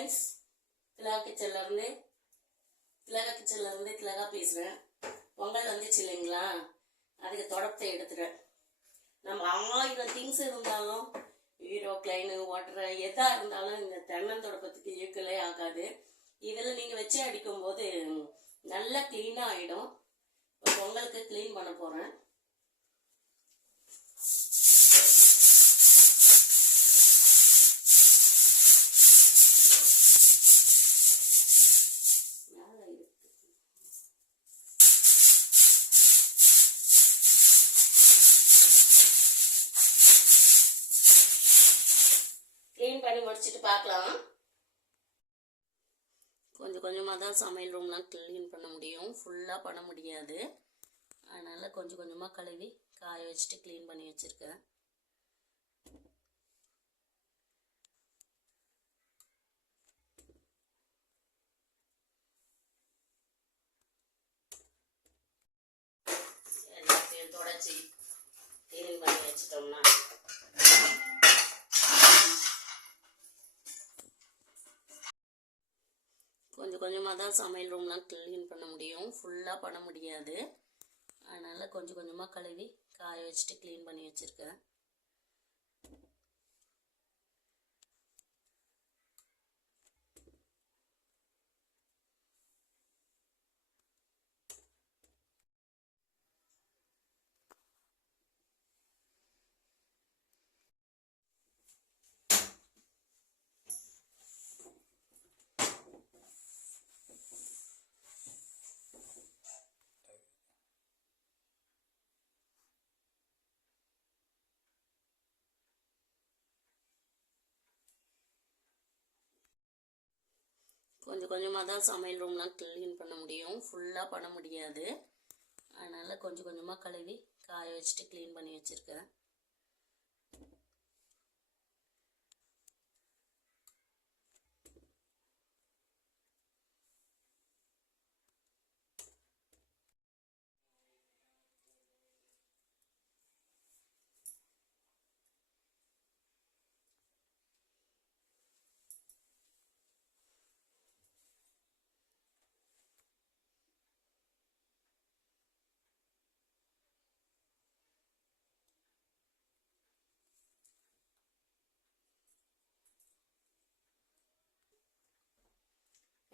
Friends, திலகா கிச்சன்லேருந்து திலகா பேசுகிறேன். பொங்கல் வந்துச்சு இல்லைங்களா, அதுக்கு தொடப்பத்தை எடுத்துட்டேன். நம்ம 1000 திங்ஸ் இருந்தாலும் ஹீரோ கிளைனு வாட்டர் எதாக இருந்தாலும் இந்த தென்னந்தொடப்பத்துக்கு ஈக்குவலே ஆகாது. இதில் நீங்கள் வச்சு அடிக்கும்போது நல்லா க்ளீனாக ஆகிடும். இப்போ பொங்கலுக்கு க்ளீன் பண்ண போகிறேன். க்ளீன் பண்ணி முடிச்சுட்டு பார்க்கலாம். கொஞ்சம் கொஞ்சமாக தான் சமையல் ரூம்லாம் க்ளீன் பண்ண முடியும், ஃபுல்லாக பண்ண முடியாது. அதனால் கொஞ்சம் கொஞ்சமாக கழுவி காய வச்சுட்டு க்ளீன் பண்ணி வச்சுருக்கேன். எல்லாத்தையும் தொடச்சி க்ளீன் பண்ணி வச்சிட்டோம்னா கொஞ்சம் கொஞ்சமாக தான் சமையல் ரூம்லாம் க்ளீன் பண்ண முடியும், ஃபுல்லாக பண்ண முடியாது. அதனால் கொஞ்சம் கொஞ்சமாக கழுவி காய வச்சுட்டு க்ளீன் பண்ணி வச்சுருக்கேன். கொஞ்சம் கொஞ்சமாக தான் சமையல் ரூம்லாம் க்ளீன் பண்ண முடியும், ஃபுல்லாக பண்ண முடியாது. அதனால் கொஞ்சம் கொஞ்சமாக கழுவி காய வச்சுட்டு க்ளீன் பண்ணி வச்சுருக்கேன்.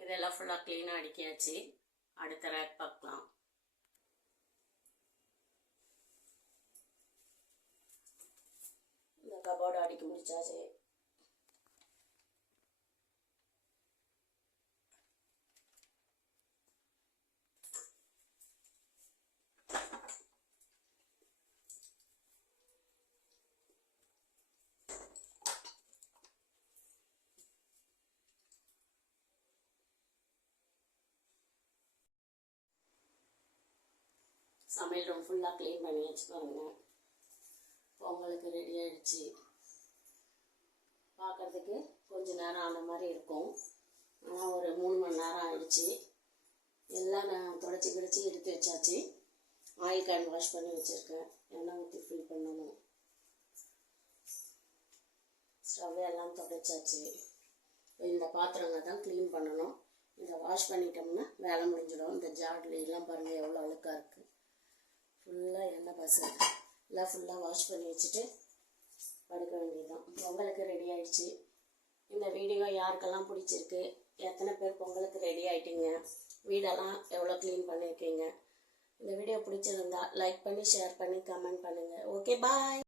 இதெல்லாம் ஃபுல்லாக க்ளீனாக அடிக்காச்சு. அடுத்த ரேக் பார்க்கலாம். இந்த கபோர்டு அடிக்க முடிச்சாச்சு. சமையல் ரூம் ஃபுல்லாக க்ளீன் பண்ணி வச்சு பாருங்க. பொங்கலுக்கு ரெடி ஆகிடுச்சு. பார்க்குறதுக்கு கொஞ்சம் நேரம் ஆன மாதிரி இருக்கும், ஆனால் ஒரு 3 மணி நேரம் ஆகிடுச்சு. எல்லாம் நான் தொடச்சி கிடச்சி எடுத்து வச்சாச்சு. ஆயில் கேன் வாஷ் பண்ணி வச்சுருக்கேன். எண்ணெய் ஊற்றி ஃபில் பண்ணணும். ஸ்டவ் எல்லாம் தொடச்சாச்சு. இந்த பாத்திரங்க தான் க்ளீன் பண்ணணும். இதை வாஷ் பண்ணிட்டோம்னா வேலை முடிஞ்சிடும். இந்த ஜாடிலாம் பாருங்கள் எவ்வளோ அழுக்காக இருக்குது. ஃபுல்லாக எண்ணெய் பசங்க எல்லாம் ஃபுல்லாக வாஷ் பண்ணி வச்சுட்டு படுக்க வேண்டியதுதான். பொங்கலுக்கு ரெடி ஆகிடுச்சு. இந்த வீடியோ யாருக்கெல்லாம் பிடிச்சிருக்கு, எத்தனை பேர் பொங்கலுக்கு ரெடி ஆகிட்டீங்க, வீடெல்லாம் எவ்வளோ க்ளீன் பண்ணியிருக்கீங்க. இந்த வீடியோ பிடிச்சிருந்தா லைக் பண்ணி ஷேர் பண்ணி கமெண்ட் பண்ணுங்கள். ஓகே, பாய்.